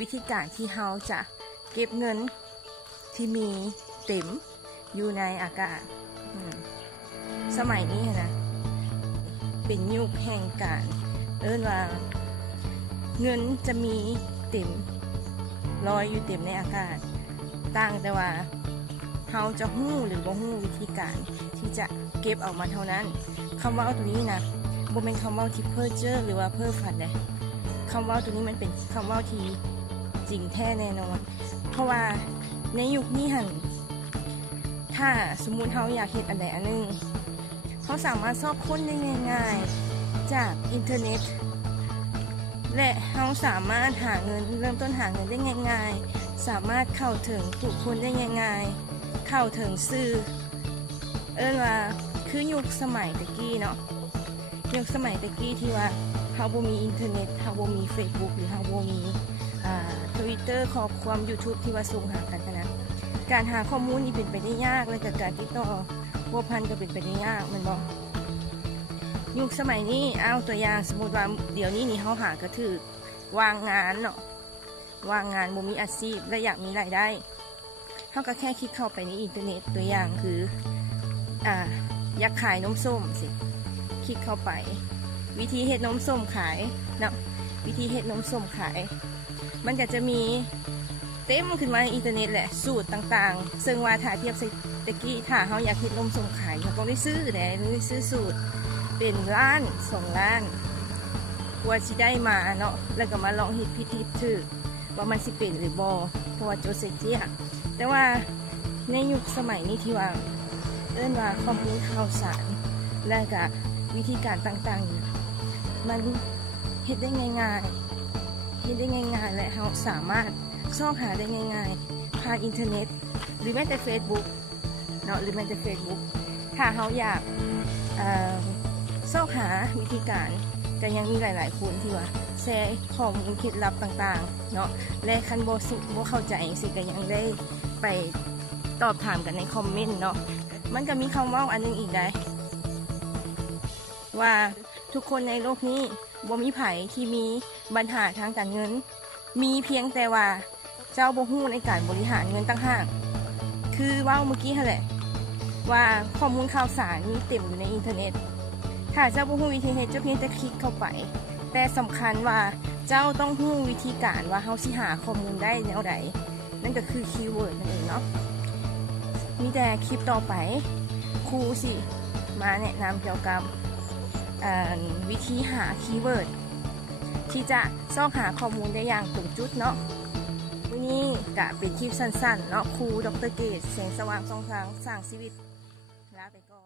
วิธีการที่เราจะเก็บเงินที่มีเต็มอยู่ในอากาศสมัยนี้นะเป็นยุคแห่งการว่าเงินจะมีเต็มลอยอยู่เต็มในอากาศต่างแต่ว่าเราจะหู้หรือบ่หู้วิธีการที่จะเก็บออกมาเท่านั้นคำว่าเอาตัวนี้นะบ่เป็นคำว่าที่เพ้อเจ้อหรือว่าเพ้อฝันเลยคำว่าตัวนี้มันเป็นคำว่าที่จริงแท้แน่นอนเพราะว่าในยุคนี้หันถ้าสมมุติเราอยากเห็นอันใดอันหนึ่งเขาสามารถสอบค้นได้ง่ายๆจากอินเทอร์เน็ตและเราสามารถหาเงินเริ่มต้นหาเงินได้ง่ายๆสามารถเข้าถึงผู้คนได้ง่ายๆเข้าถึงสื่อว่าคือยุคสมัยตะกี้เนาะยุคสมัยตะกี้ที่ว่าเฮาบ่มีอินเทอร์เน็ตเฮาบ่มี Facebook หรือเฮาบ่มีTwitter ข้อความ YouTube ที่ว่าส่งหากันนะการหาข้อมูลนี่เป็นไปได้ยากและการติดต่อพัวพันก็เป็นไปได้ยากมันบอกยุคสมัยนี้เอาตัวอย่างสมมติว่าเดี๋ยวนี้นี่เขาหากระถือวางงานเนาะวางงานบ่มีอาชีพและอยากมีรายได้เขาก็แค่คลิกเข้าไปในอินเทอร์เน็ตตัวอย่างคืออยากขายนมส้มสิคลิกเข้าไปวิธีเฮ็ดนมส้มขายเนาะวิธีเฮ็ดนมส้มขายมันก็จะมีเต็มขึ้นมาในอินเทอร์เน็ตแหละสูตรต่างๆซึ่งว่าถ้าเทียบกับตะกี้ถ้าเขาอยากเฮ็ดนมส้มขายเขาต้องได้ซื้อแหละได้ซื้อสูตรเป็นล้าน2 ล้านกว่าสิได้มาเนาะแล้วก็มาลองเฮ็ดพิธีถือว่ามันสิเป็นหรือบ่เพราะว่าโจเซเจียแต่ว่าในยุคสมัยนี้ที่ว่าว่าข้อมูลข่าวสารและก็วิธีการต่างๆมันเฮ็ดได้ง่ายๆเฮ็ดได้ง่ายๆและเราสามารถซอกหาได้ง่ายๆผ่านอินเทอร์เน็ตหรือแม้แต่ Facebook เนาะหรือแม้แต่ Facebook ถ้าเราอยากซอกหาวิธีการก็ยังมีหลายๆคนที่ว่าแชร์ข้อมูลเคล็ดลับต่างๆเนาะและคันบ่เข้าใจสิก็ยังได้ไปตอบถามกันในคอมเมนต์เนาะมันก็มีคำว่าอันนึงอีกได้ว่าทุกคนในโลกนี้บ่มีไผที่มีปัญหาทางการเงินมีเพียงแต่ว่าเจ้าบ่ฮู้ในการบริหารเงินต่างหากคือว่าเมื่อกี้แหละว่าข้อมูลข่าวสารมีเต็มอยู่ในอินเทอร์เน็ตถ้าเจ้าบ่ฮู้วิธีเฮ็ดเจ้าเพียงแต่คลิกเข้าไปแต่สำคัญว่าเจ้าต้องฮู้วิธีการว่าเฮาสิหาข้อมูลได้แนวใดนั่นก็คือคีย์เวิร์ดนั่นเองเนาะมีแต่คลิปต่อไปครูสิมาแนะนำเกี่ยวกับวิธีหาคีย์เวิร์ดที่จะซอกหาข้อมูลได้อย่างตรงจุดเนาะวันนี้ก็เป็นคลิปสั้นๆเนาะครูดร.เกตแสงสว่างช่องทางสร้างชีวิตลาไปก่อน